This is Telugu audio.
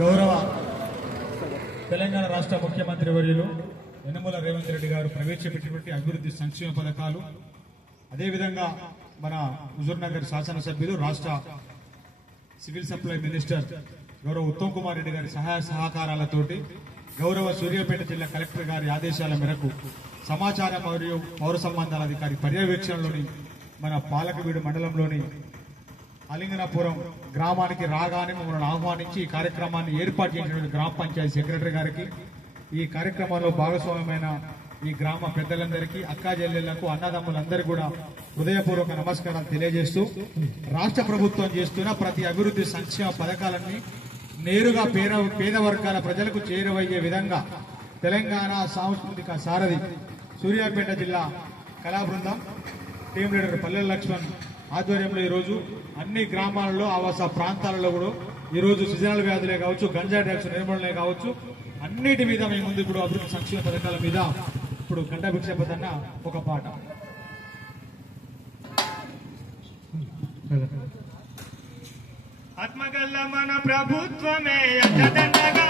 గౌరవ తెలంగాణ రాష్ట్ర ముఖ్యమంత్రి వర్యులు యనమల రేవంత్ రెడ్డి గారు ప్రవేశపెట్టినటువంటి అభివృద్ధి సంక్షేమ పథకాలు, అదేవిధంగా మన హుజూర్నగర్ శాసనసభ్యులు రాష్ట్ర సివిల్ సప్లై మినిస్టర్ గౌరవ ఉత్తమ్ కుమార్ రెడ్డి గారి సహాయ సహకారాలతోటి గౌరవ సూర్యాపేట జిల్లా కలెక్టర్ గారి ఆదేశాల మేరకు సమాచార మరియు పౌర సంబంధాల అధికారి పర్యవేక్షణలోని మన పాలకవీడు మండలంలోని అలింగనాపురం గ్రామానికి రాగానే మమ్మల్ని ఆహ్వానించి ఈ కార్యక్రమాన్ని ఏర్పాటు చేసినటువంటి గ్రామ పంచాయతీ సెక్రటరీ గారికి, ఈ కార్యక్రమంలో భాగస్వామ్యమైన ఈ గ్రామ పెద్దలందరికీ, అక్కా చెల్లెళ్లకు, అన్నదమ్ములందరికీ కూడా హృదయపూర్వక నమస్కారాలు తెలియజేస్తూ, రాష్ట్ర ప్రభుత్వం చేస్తున్న ప్రతి అభివృద్ధి సంక్షేమ పథకాలన్నీ నేరుగా పేద వర్గాల ప్రజలకు చేరువయ్యే విధంగా తెలంగాణ సాంస్కృతిక సారథి సూర్యాపేట జిల్లా కళా బృందం టీం లీడర్ పల్లెల లక్ష్మణ్ ఆధ్వర్యంలో ఈరోజు అన్ని గ్రామాలలో, ఆవాస ప్రాంతాలలో కూడా ఈరోజు సీజనల్ వ్యాధులే కావచ్చు, గంజాయి డ్రగ్స్ నిర్మూలనే కావచ్చు, అన్నిటి మీద మేము ముందు ఇప్పుడు అభివృద్ధి సంక్షేమ పథకాల మీద ఇప్పుడు గంటా భిక్షపతన్న ఒక పాట. ఆత్మగల్ల మన ప్రభుత్వమే అండదండగా